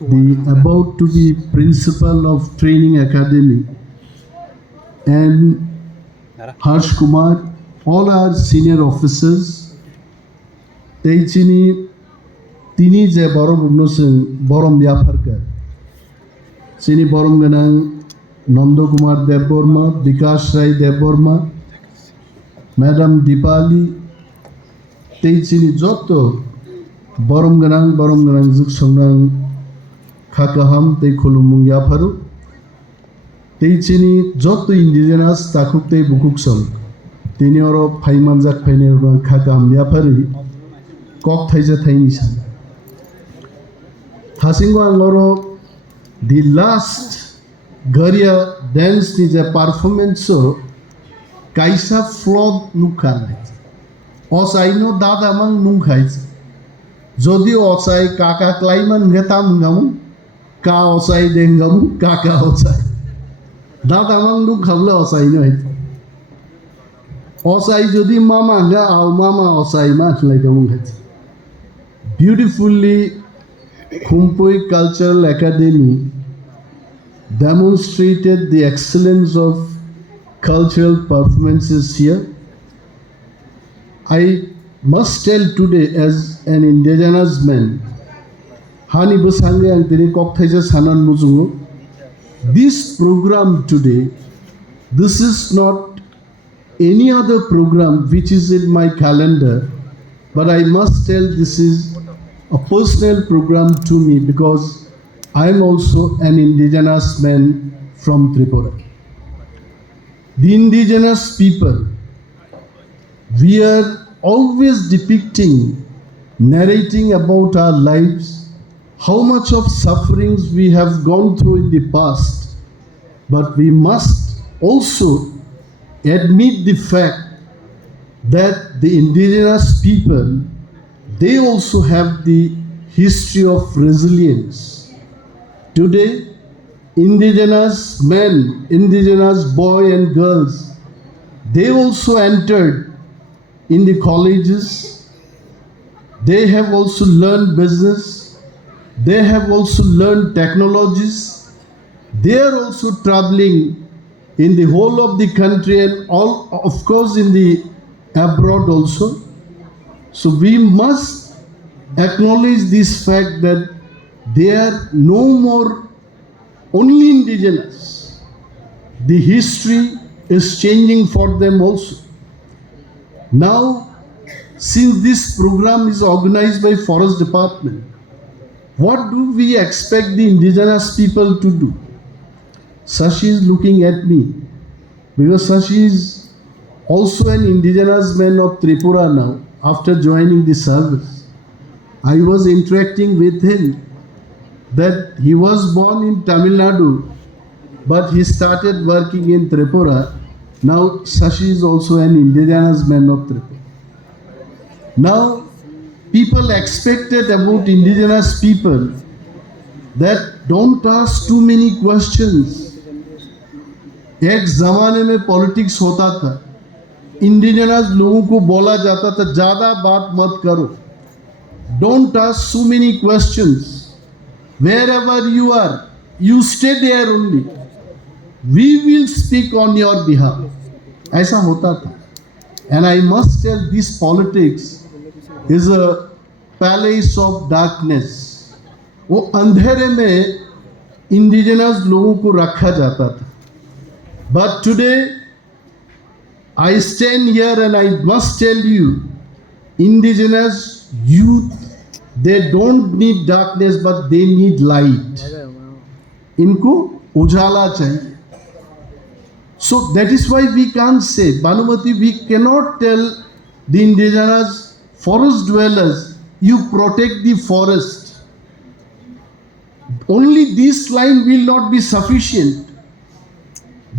the about to be principal of training academy, and Harsh Kumar, all our senior officers. Teichini tini je borom unnose borom yafarkar. Sini borom ganang Nando Kumar Deborma, Vikas Rai Deborma, Madam Dipali, Teichini Joto, borom ganang zuk songnang Kakaham Tei Kolumung Yafaru, Teichini Joto indigenous Takuk Tei Bukuksol, Tinioro Paimanzak Painero Kakaham Yapari, Kok Thaija Tainisan. Hasingo Angoro, the last Garia dance is a performance so Kaisa flawed Nukan. Osaino Dada Mang Nunkais. Jodio Osai Kaka Klaiman Netam Gamu, Ka Osai Dengamu, Kaka Osai. Dada Mang Nukavla Osai no it. Osai Jodi Mama, our Mama Osai Mat like a monkey. Beautifully, Kumpui Cultural Academy demonstrated the excellence of cultural performances here. I must tell today, as an indigenous man, Hani Busange and Tini Koktaja Sanan Muzungu, this program today, this is not any other program which is in my calendar, but I must tell this is a personal program to me because I am also an indigenous man from Tripura. The indigenous people, we are always depicting, narrating about our lives, how much of sufferings we have gone through in the past, but we must also admit the fact that the indigenous people, they also have the history of resilience. Today, indigenous men, indigenous boys and girls, they also entered in the colleges. They have also learned business. They have also learned technologies. They are also traveling in the whole of the country and all, of course, in the abroad also. So we must acknowledge this fact that they are no more only indigenous. The history is changing for them also. Now, since this program is organized by Forest Department, what do we expect the indigenous people to do? Sashi is looking at me because Sashi is also an indigenous man of Tripura now after joining the service. I was interacting with him that he was born in Tamil Nadu, but he started working in Tripura. Now Sashi is also an indigenous man of Tripura. Now people expected about indigenous people that don't ask too many questions. एक ज़माने में politics होता था, indigenous लोगों को बोला जाता था ज़्यादा बात मत करो. Don't ask so many questions. Wherever you are, you stay there only. We will speak on your behalf. ऐसा होता था. And I must tell, this politics is a palace of darkness. वो अंधेरे में indigenous लोगों को रखा जाता था. But today, I stand here and I must tell you, indigenous youth, they don't need darkness, but they need light. इनको उजाला चाहिए. So that is why we can't say, Banumati, we cannot tell the indigenous forest dwellers, you protect the forest. Only this line will not be sufficient.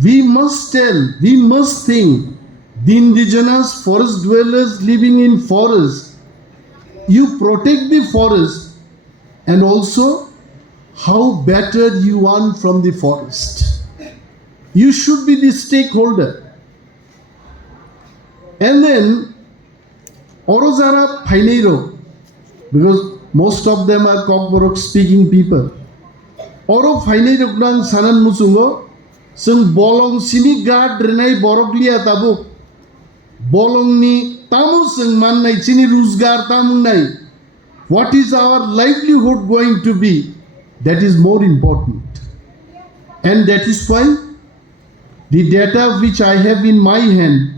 We must tell, we must think, the indigenous forest dwellers living in forest, you protect the forest and also how better you want from the forest. You should be the stakeholder. And then, Orozara Paineiro, because most of them are Kokborok speaking people. Oro fainai roknang sanan musungo sung bolong sini gad renai boroglia tabuk bolong ni tamu sung mannai chini ruzgar tamung nai. What is our livelihood going to be? That is more important. And that is why the data which I have in my hand,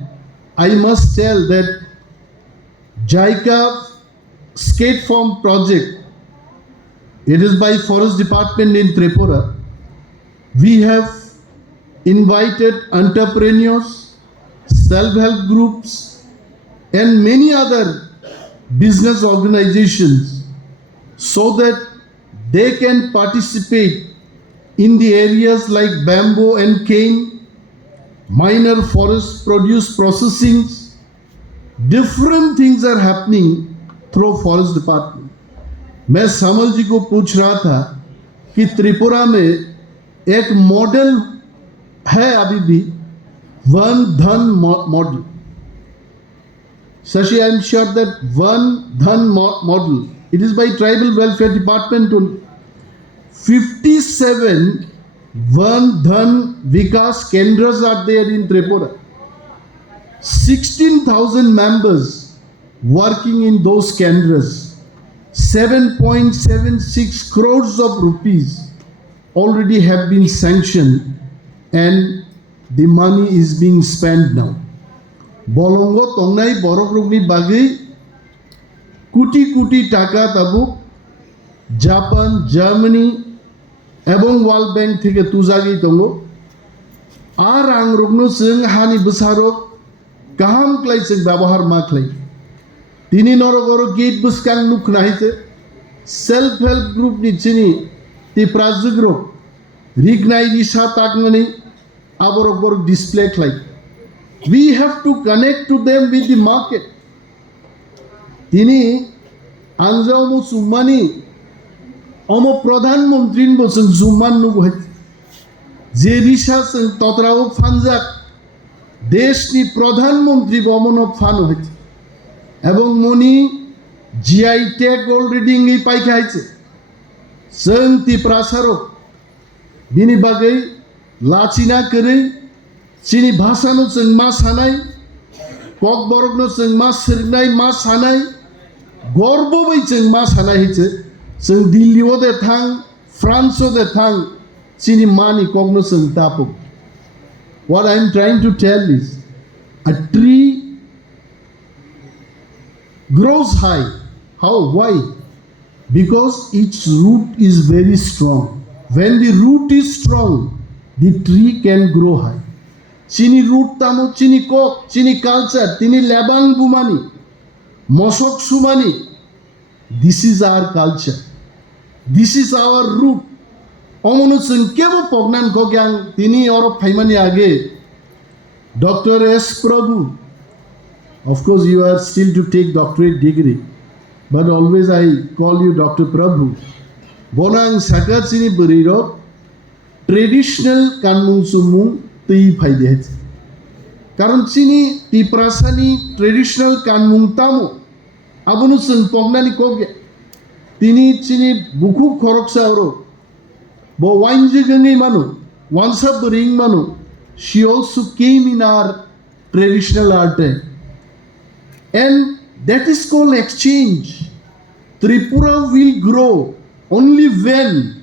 I must tell that JICA skate farm project, it is by Forest Department in Tripura. We have invited entrepreneurs, self-help groups, and many other business organizations so that they can participate in the areas like bamboo and cane, minor forest produce processing. Different things are happening through forest department. मैं समल जी को पूछ रहा था कि त्रिपुरा में एक model है अभी भी वन धन model. Shashi, I am sure that one dhan model, it is by Tribal Welfare Department only. 57 one dhan Vikas Kendras are there in Tripura. 16,000 members working in those Kendras. 7.76 crores of rupees already have been sanctioned and the money is being spent now. Bolongo tongnai Bwsarokni bagi কোটি টাকা তাবুক Japan Germany এবং world bank থেকে তুজাগি দङ আর आंग्रकनो जों हानि बसारक गाहाम क्लाय जों व्यवहार मा क्लाय दिनै नरगर गेट बुसकां नुखनायते सेल्फ हेल्प ग्रुप नि चिनि ति प्राजुग्रक रिगनाय निसा ताकमनि आबरक display क्लाय. We have to connect to them with the market. Tini anjau mo sumani omo pradhan montri bo sung zuman nu bhai je risha sung totrao phanjak desh ni pradhan montri bomono phan hoite ebong moni GI tag already ngi pai khaiche sung ti prasarok bini bagai lachina kare Chini भाषानो जों मा सानाय कक बरकनो जों मा सिरनाय मा सानाय गर्बबै जों मा सानाय हिचे जों दिल्लीयाव दे थां फ्रान्सआव दे थां chini मानि ककनो जों Tapo. What I am trying to tell is a tree grows high. How? Why? Because its root is very strong. When the root is strong, the tree can grow high. Chini root tamu, chini kok, chini culture, tini labang bumani, mosok sumani. This is our culture. This is our root. Omonu kebo pognan kogyang tini oro paimani age. Dr. S. Prabhu. Of course, you are still to take doctorate degree, but always I call you Dr. Prabhu. Bonang saka chini beriro traditional kanmung sumung तई फायदे आहेत कारण चिनी ती प्रासानी traditional कानमुंगतामो आबुनु जों पगनानि कोगे तिनी चिनी बुखु खरकसावरो बो वाइनजे गंगै मानु वानसा बरिं मानु she also came in our traditional art and that is called exchange. Tripura will grow only when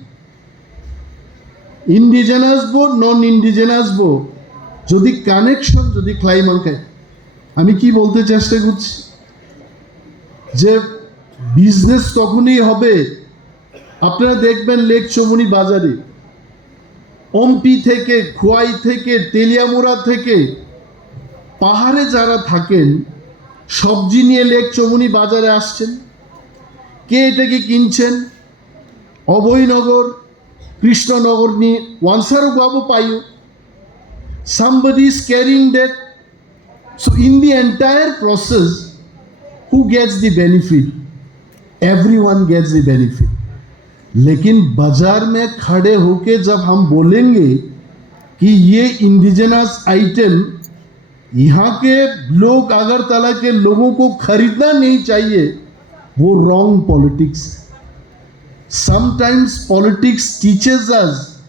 indigenous bo non indigenous bo যদি কানেকশন যদি ক্লাইমাঙ্কে আমি কি বলতে চেষ্টা করছি যে বিজনেস তখনই হবে আপনারা দেখবেন লেক চমুনি বাজারে ওমপি থেকে খোয়াই থেকে তেলিয়ামুড়া থেকে পাহাড়ে যারা থাকেন সবজি নিয়ে লেক চমুনি বাজারে আসছেন কে এটাকে কিনছেন Abhaynagar Krishnanagar ni Bwsarok babu payu. Somebody is carrying that. So in the entire process, who gets the benefit? Everyone gets the benefit. लेकिन बाजार में खड़े होके जब हम बोलेंगे कि ये इंडिजिनस आइटम यहाँ के लोग अगरतला के लोगों को खरीदना नहीं चाहिए, वो wrong politics. Sometimes politics teaches us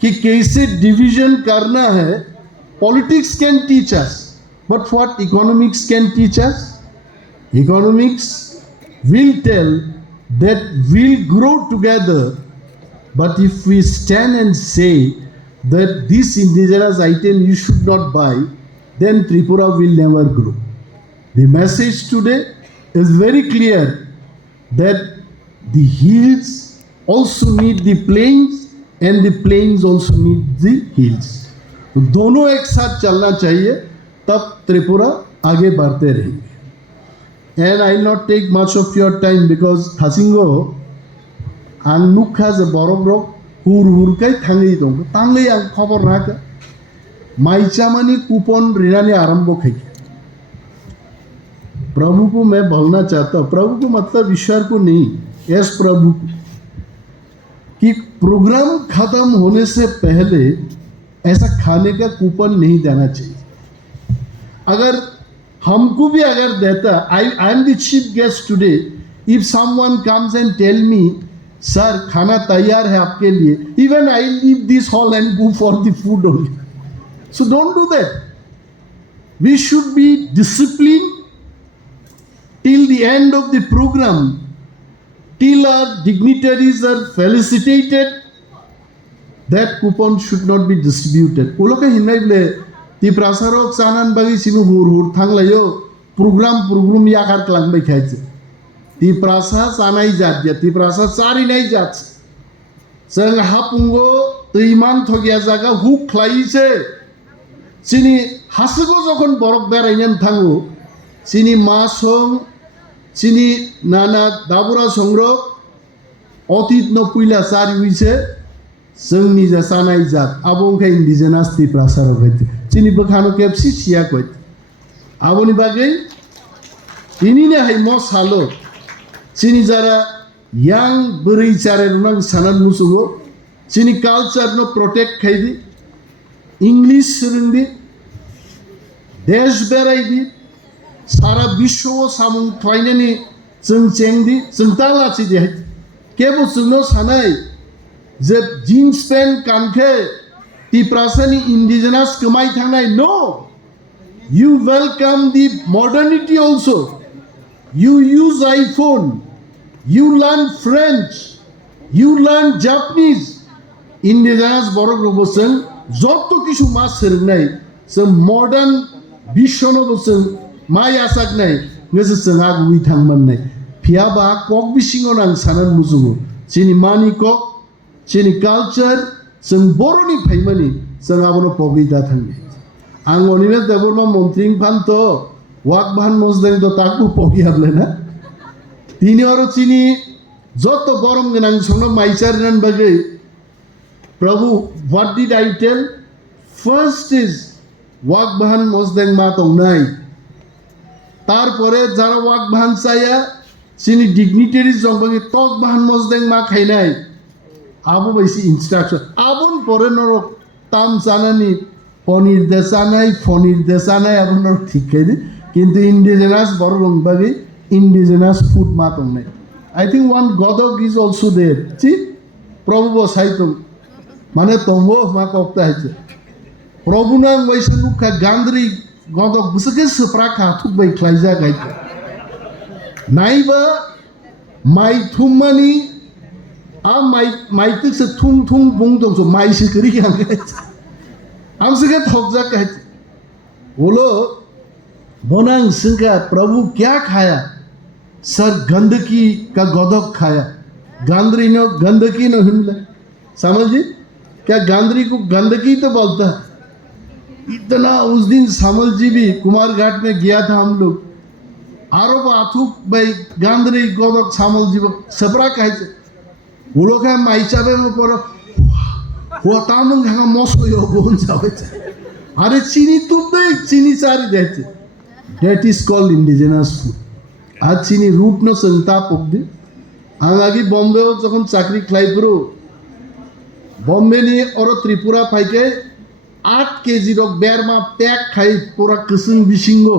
कि कैसे division करना है. Politics can teach us, but what economics can teach us? Economics will tell that we'll grow together, but if we stand and say that this indigenous item you should not buy, then Tripura will never grow. The message today is very clear that the hills also need the plains and the plains also need the hills. तो दोनों एक साथ चलना चाहिए, तब त्रिपुरा आगे बढ़ते रहेंगे. And I'll not take much of your time because Hasingo ang nukha ze borobrok hur kai thangi dong tangai ang khobor raka maichamani कूपन ऋणाने आरंभ khai. प्रभु को मैं बोलना चाहता हूँ, प्रभु को मतलब ईश्वर को नहीं, यस प्रभु कि प्रोग्राम खत्म होने से पहले ऐसा खाने का कूपन नहीं देना चाहिए. अगर हमको भी अगर देता, I am the chief guest today, if someone comes and tell me sir खाना तैयार है आपके लिए, even I leave this hall and go for the food only. So don't do that. We should be discipline till the end of the program, till our dignitaries are felicitated. That coupon should not be distributed. Uloka hinai ble ti Bwsarok sanan bagi simu hur thanglayo program yakar klang bai khaitse. Ti prasa sanai jat ja, ti prasa sari nai jat. Sang hapungo tuiman thogya jaga huk khlaise. Sini hasugo jokhon borok berainen thango, sini masong চিনি নানা দাবুরা সংগ্রহ অতীত ন পুইলা সারি হইছে जोंनि जा सानाय जात आबोंखाय इन्डिजिनास ति Bwsarok हइते चिनि बखानो केपसि सिया कइते आबोनि बागै इनिने हाय म सालो चिनि जारा यां बोरै चारे रुनां सानान मुसुगो चिनि कल्चर न प्रोटेक्ट खाइदि इंग्लिश रोंदि देश बेरायदि सारा विश्व सामुं थ्वाइनानि जों चेंदि जों तालासि दे केबो जोंनो सानाय जे जीन्स पैंट कानखे ति प्रासानि इंडिजिनास कमाई थांनाय no you welcome the modernity also. You use iPhone, you learn French, you learn Japanese. Indigenous borok robosen joto kishu mas sergnai some modern bishono bosen mai asak nai ngese sengag wi thangman nai phiaba kok bisingo nang sanan musugo chini mani kok chini culture seng boroni phaimani sengabono pogida thangni ang Animesh deborma Montri phanto wak ban mosdeng to taku pogiable na tini oro chini joto borom gnang sono maicharinan bagai Prabhu, what did I tell? First is Wakbahan Mosdeng Matong Nai. Tarpore Jara Wakbahan Saya, Sini dignitaries Zongbagi Tok Bahan Mosdeng Makainai. Abu Baisi instruction. Abun Porenor Tam Sanani, Ponir Desanai, Abunor Tikedi, Kinti indigenous Borong Bagi, indigenous food Matong Nai. I think one Godog is also there. See? Prabhu was Haitum. মানে tombo ma kokta haiche probunang waisanu ka gandri godok busake sepra ka thuk bai khlaija gaite naiba mai thummani a mai tik se thung bung dong so mai se kri yang gaite am se ke thokja gaite बोलो bonang singa प्रभु क्या खाया sir गंदगी का गोदक खाया गंदरी no गंदगी no हिमले समझी क्या गांधरी को गंदगी तो बोलता है इतना उस दिन सामल जी भी कुमार घाट में गया था हम लोग आरो बाथुक भाई गांधरी गोदक सामल जी सबरा कहे वो लोग है माइचाबे में पर वो तामंग है मौसो यो बोन जावे अरे चीनी तुम देख चीनी सारी देते that is called indigenous food आज चीनी रूट न संता पोक दे आगे बॉम्बे हो जखन चाकरी क्लाई करो बॉम्बे ने और त्रिपुरा फाइके 8 केजी रक बेरमा पैक खाई पूरा किस्म बिशिंगो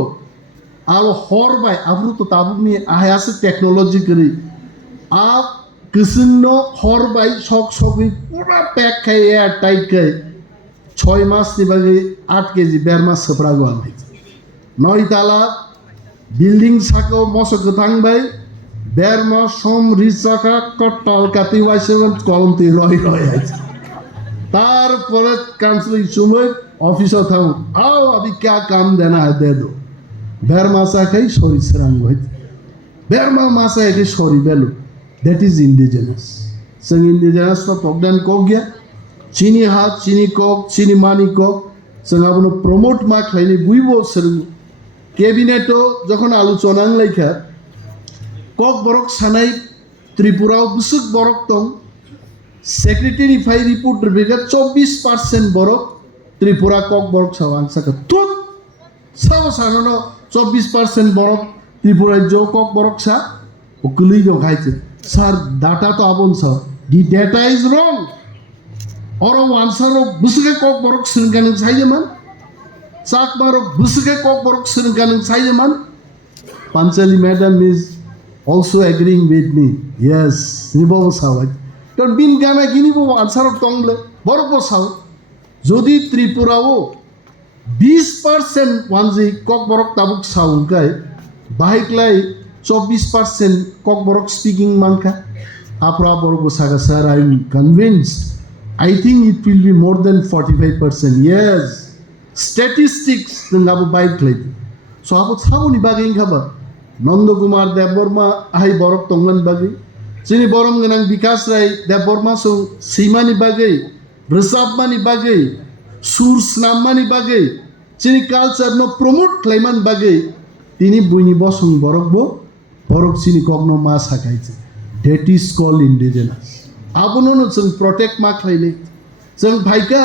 आव हर बाय आबरु तो ताबुक नि आयासे टेक्नोलॉजी करी आप Kisino Horbai Sok Soki Pura Pack Air Tight Kai 6 মাস নিবাগে 8 কেজি 1.5 মাস সপরা গোয়াল ভাই 9 তালা বিল্ডিং সাকো মসক থাংবাই 1.5 মাস সম রিসাকা কট্টাল কাতি ওয়াইসেন কলমতি রয় রয় আছে তারপরে কাউন্সিলিং সময় অফিসে থাম आओ अभी क्या काम देना है दे दो 1.5 মাস আকাই সরি সরাং ভাই 1.5 মাস আগে sorry below that is indigenous sang indigenous তো প্রোগ্রাম কো গিয়া Chini hat, chini kok, chini mani kok, sengabuno promote mak laini buibo seru. Cabineto যখন আলোচনা লেখা কক বরক সানাই ত্রিপুরা বুসুক বরক তং সেক্রেটারি ফাই রিপোর্ট রেবেগা 24% বরক ত্রিপুরা কক বরক সাওয়াং সাকা তুত সাও সানো 24% বরক ত্রিপুরা জো কক বরক সা ওকুলি গো খাইছে স্যার ডাটা তো আবন সা the data is wrong Orang wansarok busuke kok borok seringaneng sayaman sak borok busuke kok borok seringaneng sayaman Panchali madam is also agreeing with me yes nibo sawaj ton bin gana gini bo wansarok tongle borok bo saw jodi Tripura o 20% wanji kok borok tabuk saungkai bahiklai 24% kok borok speaking manka apra borok bo saga sir I am convinced I think it will be more than 45%. Yes. Statistics ngabu bike like. So abu sabu ni bagay khaba. Nando Kumar Deborma ai borok tonglan bagay. Sini borom ngenang Vikas Rai Deborma so Sima ni bagay. Bwsarokni ni bagay. Sur Snamma ni bagay. Sini culture no promote klaiman bagay. Tini buini bosong borok bo borok sini kogno mas hakaiche. That is called indigenous. Abono sing protect mak laile sing bhaika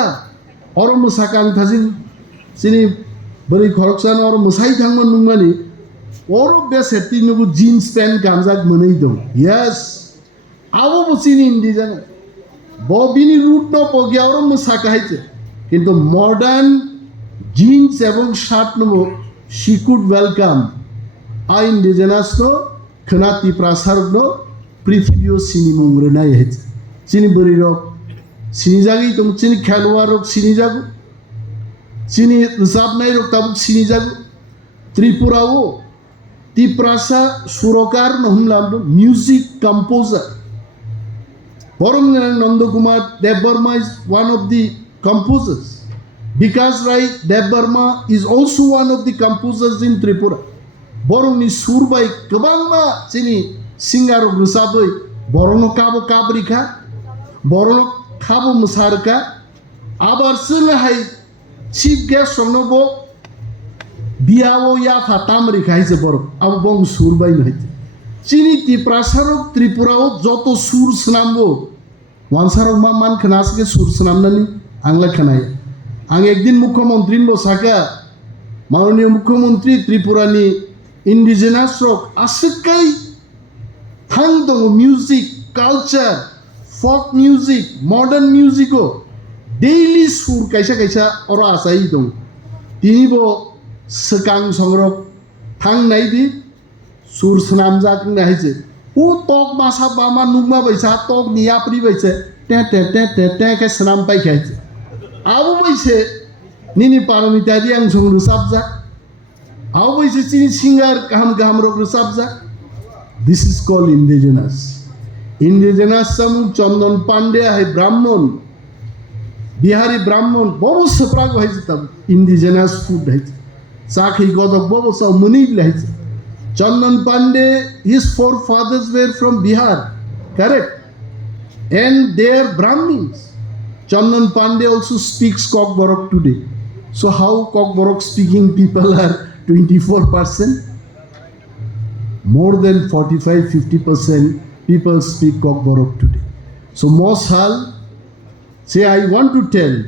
oro musakang thajin sini bari khoroksan oro musai thangman nungmani oro beseti nugu jeans pant gamjak monei dong yes abo busini indigenous bobini root no pogia oro musaka haiche kintu modern jeans ebong shirt nugo she could welcome a indigenous no khnati prasarok no prithibio sini mungre nai haiche Sini beri rok, sini jagi tum sini khalwa rok sini jago, sini Bwsarokni rok tabuk sini jago, Tripura o, Tiprasa surokar nohumlam music composer. Borom Nando Kumar Deborma is one of the composers. Vikas Rai Deborma is also one of the composers in Tripura. Borom ni surbai kabangma sini singer Bwsarokni Borom no kabo kabrika. Borok khabo musarka abar sengahai chief guest somnobo biao ya fatam rikhaise borok abo bong surbai nahi chini Tiprasarok Tripura o joto sur snambo wansarok ma man khanas ke sur snamnani angla khanai ang ekdin Mukumu bo saka Manoniya Mukumu Tripura ni indigenous rok asekai thang dong music culture folk music, modern music o daily sur kaisa kaisa oro asai dong tini bo sekang songrok thang nai di sur snam jak nai je o tok masa bama nugma baisa tok niya pri baise te te te te te ke snam pai khai je abu baise nini paramita di ang song rusap jak abu baise chini singer kaham kaham rok rusap jak this is called indigenous Indigenous samu Chandan Pandey hai Brahman, Bihari Brahman, bobo saprak hai tab indigenous food hai. Sakhi godok bobo sa muni hai. Chandan Pandey, his forefathers were from Bihar, correct? And they are Brahmins. Chandan Pandey also speaks Kok Borok today. So how Kok Borok speaking people are 24%? More than 45-50%. People speak Kok Borok today. So Moshal say I want to tell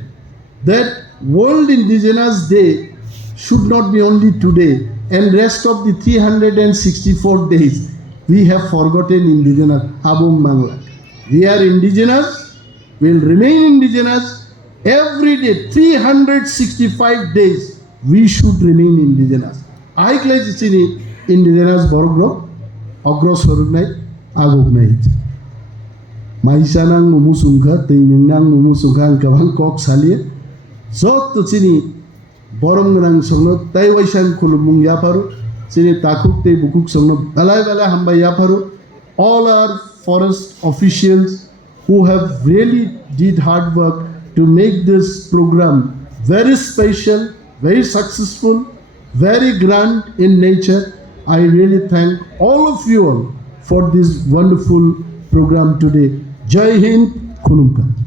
that World Indigenous Day should not be only today and rest of the 364 days we have forgotten indigenous Abum Bangla. We are indigenous, we will remain indigenous every day 365 days we should remain indigenous. I claim indigenous Borok Agro Sorunai Agog nahi. maisa nang mumusungka teining nang mumusungka ang kabang kok salia zot to chini borong nang songno taiwaisan kulumung yaparu chini takuk te bukuk songno balai balai hamba yaparu. All our forest officials who have really did hard work to make this program very special, very successful, very grand in nature. I really thank all of you all for this wonderful program today. Jai Hind, Khulumka.